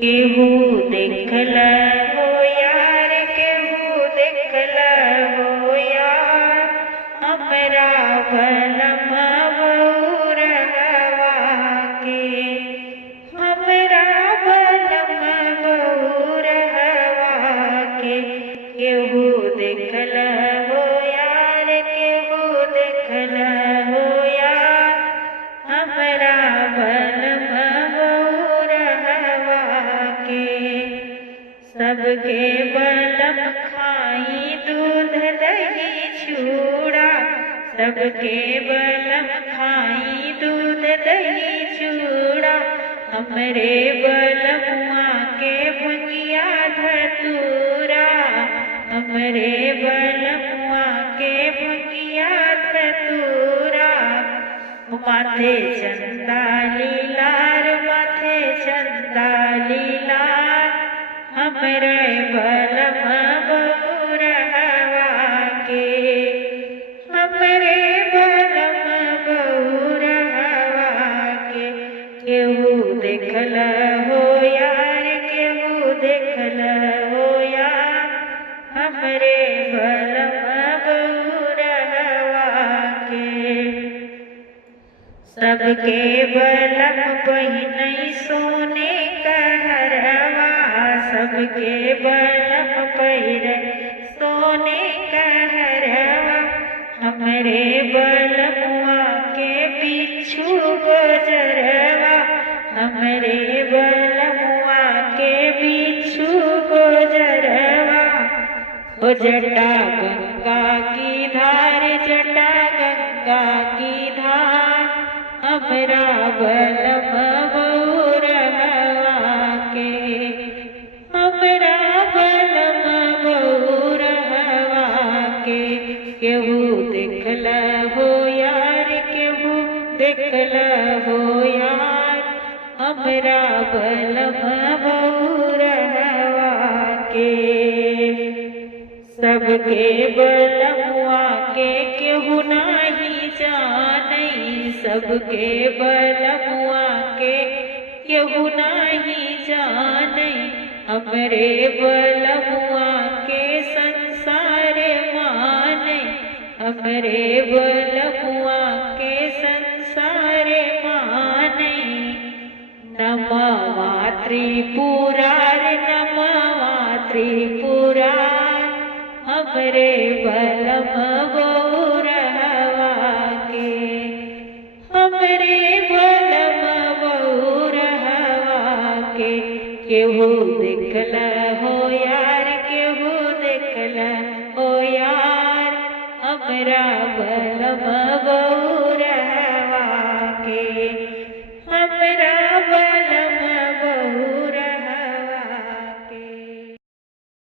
केहू देखल हो यार, केहू देखल हो यार, हमरा भलम बहुरहवा के, हमरा भलम बहुरहवा के। केहू देखल हो यार, केहू देखल हो यार, हमरा भलम बहुरहवा के। सबके बलम खाई दूध दही चूड़ा, सबके बलम खाई दूध दही चूड़ा, हमरे बलमुआ के भंगिया धतूरा, हमरे बलमुआ के भंगिया धतूरा। माथे चंदा लीलार, माथे चंदा लीलार, हमरे बलम बहुरहवा के, हमरे बलम बहुरहवा के। केहू देखल हो यार, केहू देखल हो यार, हमरे बलम बहुरहवा के। सबके बलम पहिनई सोने कहरवा, सबके बलम पहिरे सोने कहरवा, हमरे बलमुआ के बिच्छू गोजरवा, हमरे बलमुआ के बिच्छू गोजरवा। ओ जटा गंगा की धार, जटा गंगा की धार, हमरा बलम बहुरहवा के, हमरा बलम बहुरहवा के। केहू देखल हो यार, केहू देखल हो यार, हमरा बलम बहुरहवा के। सबके बलमुआ के केहू नाही जानई, सबके बलमुआ के केहू नाही जानई, हमरे बलमुआ के संसार मानई, हमरे बलमुआ के संसार मानई। नमवा त्रिपुरार, नमवा त्रिपुरार, हमरे बलम बहुरहवा के, हमरे बलम बहुरहवा के। केहू देखल हो यार,